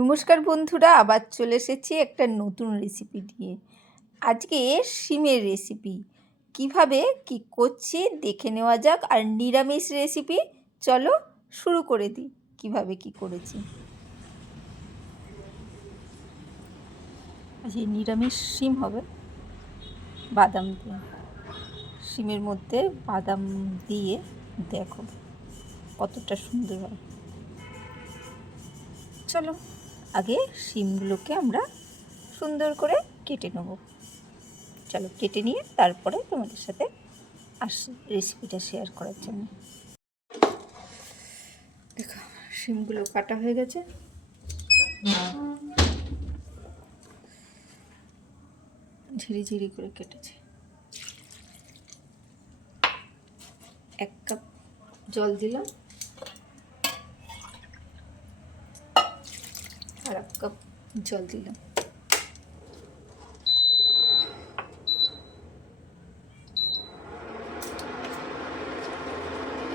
নমস্কার বন্ধুরা, আবার চলে এসেছি একটা নতুন রেসিপি দিয়ে আজকে শিমের রেসিপি কীভাবে, কি করছি, দেখে নেওয়া যাক। আর নিরামিষ রেসিপি চলো শুরু করে দিই, কীভাবে কি করেছি। আজকে নিরামিষ শিম হবে। বাদাম দিয়ে। শিমের মধ্যে বাদাম দিয়ে, দেখো কতটা সুন্দর হয়। চলো আগে শিমগুলোকে আমরা সুন্দর করে কেটে নেব। চলো কেটে নিয়ে তারপরে তোমাদের সাথে আসি রেসিপিটা শেয়ার করার জন্য। দেখো, শিমগুলো কাটা হয়ে গেছে। ঝিরি ঝিরি করে কেটেছে। এক কাপ জল দিলাম। আর এক কাপ, জল দিলাম।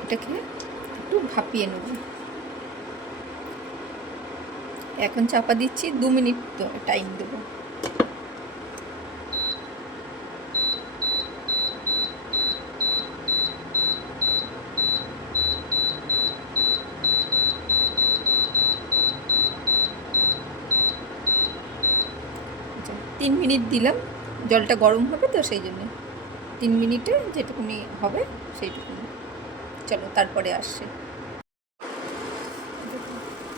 এটাকে একটু ভাপিয়ে নেব। এখন চাপা দিচ্ছি, দু মিনিট টাইম দেবো। তিন মিনিট দিলাম, জলটা গরম হবে তো সেই জন্য। তিন মিনিটে যেটুকুনি হবে সেইটুকুনি। চলো তারপরে আসছে।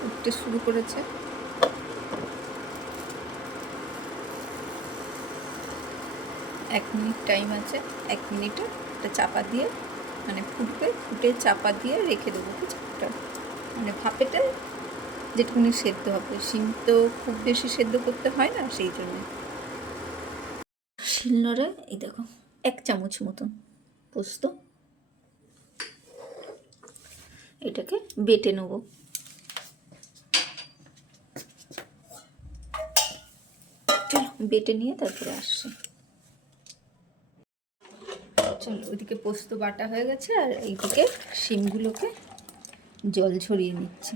উঠতে শুরু করেছে। এক মিনিট টাইম আছে, এক মিনিটে একটা চাপা দিয়ে মানে ফুটবে, ফুটে চাপা দিয়ে রেখে দেবো কিছুটা মানে ভাপেতে যেটুকুনি সেদ্ধ হবে। শিম তো খুব বেশি সেদ্ধ করতে হয় না, সেই জন্য। শিলনোড়ে এই দেখো, এক চামচ মতন পোস্ত। এটাকে বেটে নেব। চলো, বেটে নিয়ে তারপরে আসছি। চলো, ওইদিকে পোস্ত বাটা হয়ে গেছে, আর এইদিকে শিমগুলোকে জল ছড়িয়ে নিচ্ছি।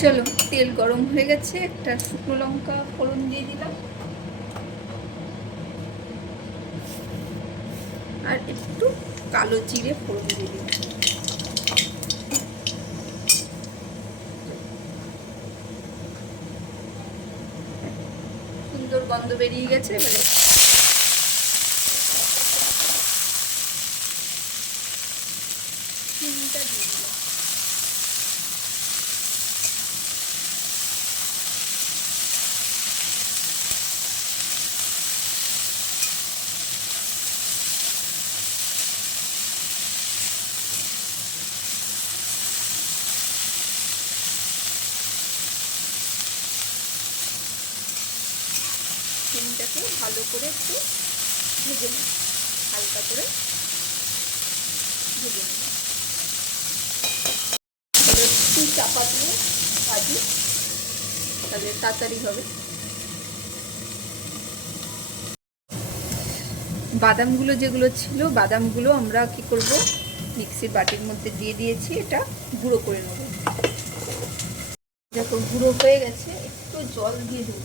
চলো, তেল গরম হয়ে গেছে, একটা শুকনো লঙ্কা ফোড়ন দিয়ে দিলাম। আর একটু কালো জিরে ফোড়ন দিয়ে দিলাম। সুন্দর গন্ধ বেরিয়ে গেছে, এবারে চিনিটা দিয়ে দিলাম ডিমটাকে ভালো করে একটু ভেজে নিই। হালকা করে ভেজে নিই। একটু চাপা দিয়ে ভাজি, তাহলে তাড়াতাড়ি হবে। বাদামগুলো যেগুলো ছিল, বাদামগুলো আমরা কি করব? মিক্সির বাটির মধ্যে দিয়ে দিয়েছি, এটা গুঁড়ো করে নেব। দেখো, গুঁড়ো হয়ে গেছে, একটু জল দিয়ে দেবো।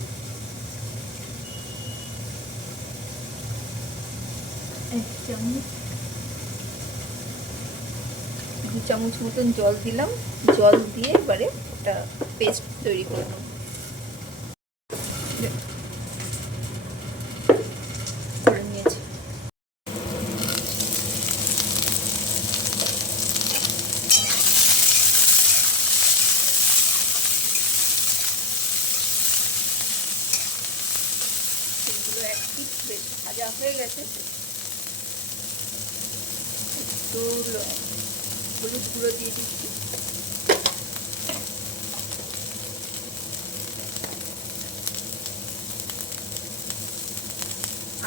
দু চামচ মতন জল দিলাম। জল দিয়ে এবারে একটা পেস্ট তৈরি করে নেব। করে নিয়েছি। সেগুলো এক পিস বেশ ভাজা হয়ে গেছে। একটু হলুদ গুঁড়ো দিয়ে দিচ্ছি।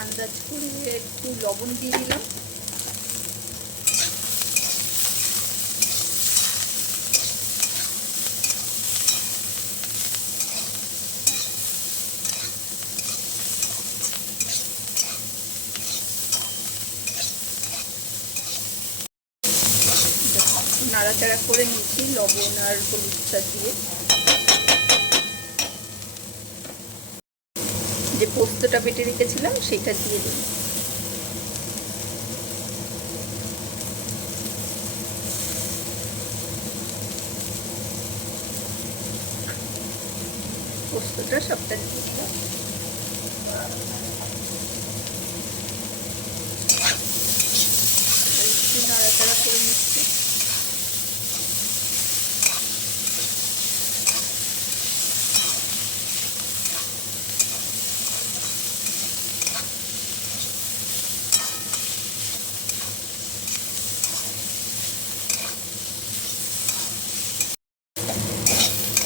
আন্দাজ করে একটু লবণ দিয়ে দিলাম। নাড়াচাড়া করে নিচ্ছি লবণ আর হলুদটা দিয়ে। যে পোস্তটা বেটে রেখেছিলাম, সেটা দিয়ে দেবো পোস্তটা সবটা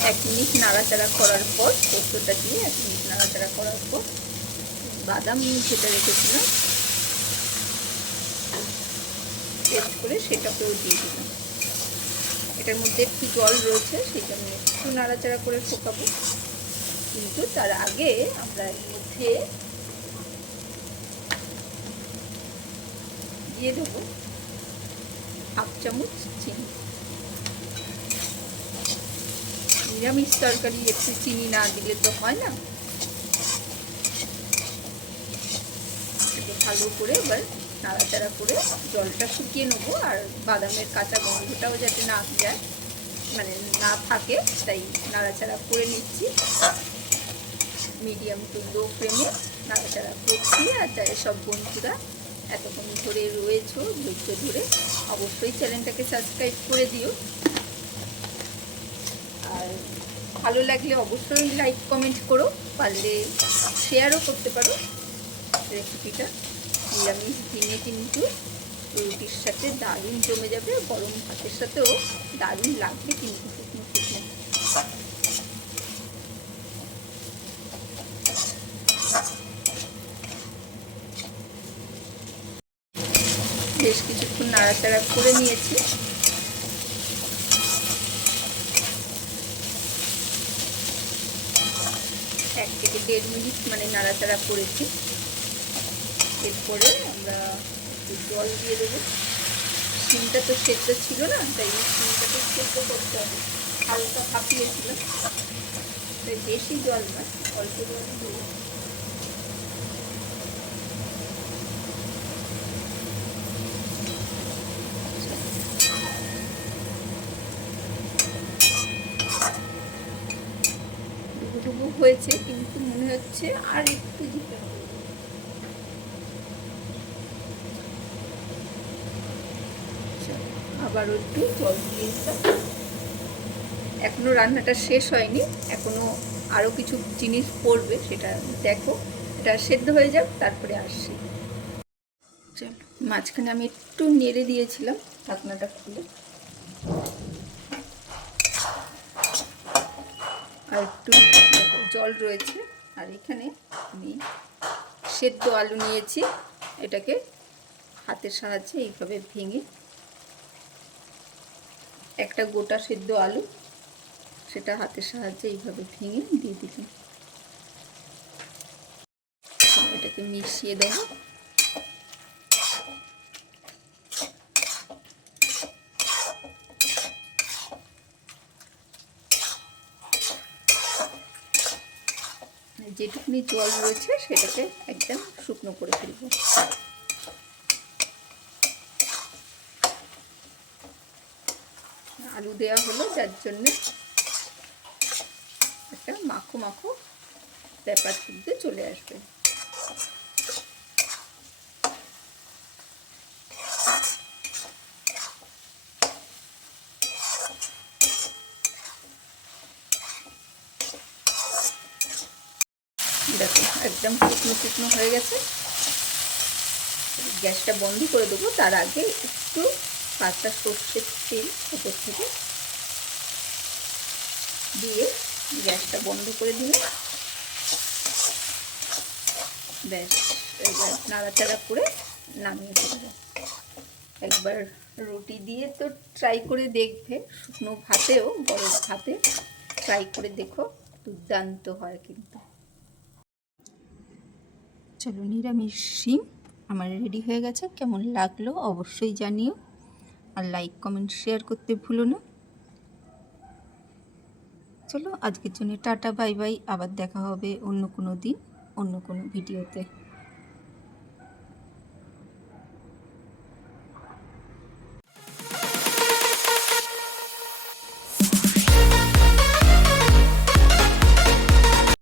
এক মিনিট নাড়াচাড়া করার পর পোস্তটা দিয়ে এক মিনিট নাড়াচাড়া করার পর বাদাম যেটা রেখেছিলাম। টেস্ট করে সেটাকেও দিয়ে দিলাম। এটার মধ্যে একটু জল রয়েছে সেই জন্য একটু নাড়াচাড়া করে ফোকাবো কিন্তু তার আগে আমরা এর মধ্যে দিয়ে দেবো হাফ চামচ চিনি। নিরামিষ তরকারি, একটু চিনি না দিলে তো হয় না। ভালো করে এবার নাড়াচাড়া করে জলটা শুকিয়ে নেব, আর বাদামের কাঁচা গন্ধটাও যাতে না যায় মানে না থাকে, তাই নাড়াচাড়া করে নিচ্ছি। মিডিয়াম টু লো ফ্লেমে নাড়াচাড়া করছি, আর তাই সব বন্ধুরা এতক্ষণ ধরে রয়েছো, ধৈর্য ধরে অবশ্যই চ্যানেলটাকে সাবস্ক্রাইব করে দিও। আর ভালো লাগলে অবশ্যই লাইক কমেন্ট করো। পারলে শেয়ারও করতে পারো রেসিপিটা নিরামিষ দিনে কিন্তু রুটির সাথে দারুণ জমে যাবে গরম ভাতের সাথেও দারুণ লাগবে কিন্তু শুকনো শুকনো বেশ কিছুক্ষণ নাড়াচাড়া করে নিয়েছি। দেড় মিনিট মানে নাড়াচাড়া করেছি। এরপরে আমরা জল দিয়ে দেবো। সিমটা তো সেদ্ধ ছিল না, তাই সিমটা তো সেদ্ধ করতে হবে। হালকা ফাঁপিয়েছিলাম তাই বেশি জল না অল্প জল দেবো হয়েছে, কিন্তু মনে হচ্ছে আর একটু দিতে হবে। আবারও একটু জল দিয়ে এখনও রান্নাটা শেষ হয়নি, এখনও আরও কিছু জিনিস পড়বে, সেটা দেখো। এটা সেদ্ধ হয়ে যাক, তারপরে আসছি। চল, মাঝখানে আমি একটু নেড়ে দিয়েছিলাম ঢাকনাটা খুলে। আর একটু জল রয়েছে। আর এখানে আমি সেদ্ধ আলু নিয়েছি। এটাকে হাতের সাহায্যে এইভাবে ভেঙে একটা গোটা সেদ্ধ আলু সেটা হাতের সাহায্যে এইভাবে ভেঙে দিয়ে দিলাম। এটাকে মিশিয়ে দেবো। যেটুকুনি জল রয়েছে সেটাকে একদম শুকনো করে ফেলব। আলু দেওয়া হলো, যার জন্যে একটা মাখো মাখো ব্যাপার কিন্তু চলে আসবে। দেখো, একদম শুকনো শুকনো হয়ে গেছে। গ্যাসটা বন্ধ করে দেবো, তার আগে একটু কাঁচা সর্ষের তেল ওপর থেকে দিয়ে গ্যাসটা বন্ধ করে দিলে ব্যাস, এবার নাড়াচাড়া করে নামিয়ে ফেলব। একবার রুটি দিয়ে তো ট্রাই করে দেখবে, শুকনো ভাতেও গরম ভাতে ট্রাই করে দেখো, দুর্দান্ত হয় কিন্তু। চলো নিরামিষ শিম আমার রেডি হয়ে গেছে। কেমন লাগল অবশ্যই জানিও আর লাইক কমেন্ট শেয়ার করতে ভুলো না। চলো আজকের জন্য টাটা বাই বাই আবার দেখা হবে অন্য কোনো দিন, অন্য কোনো ভিডিওতে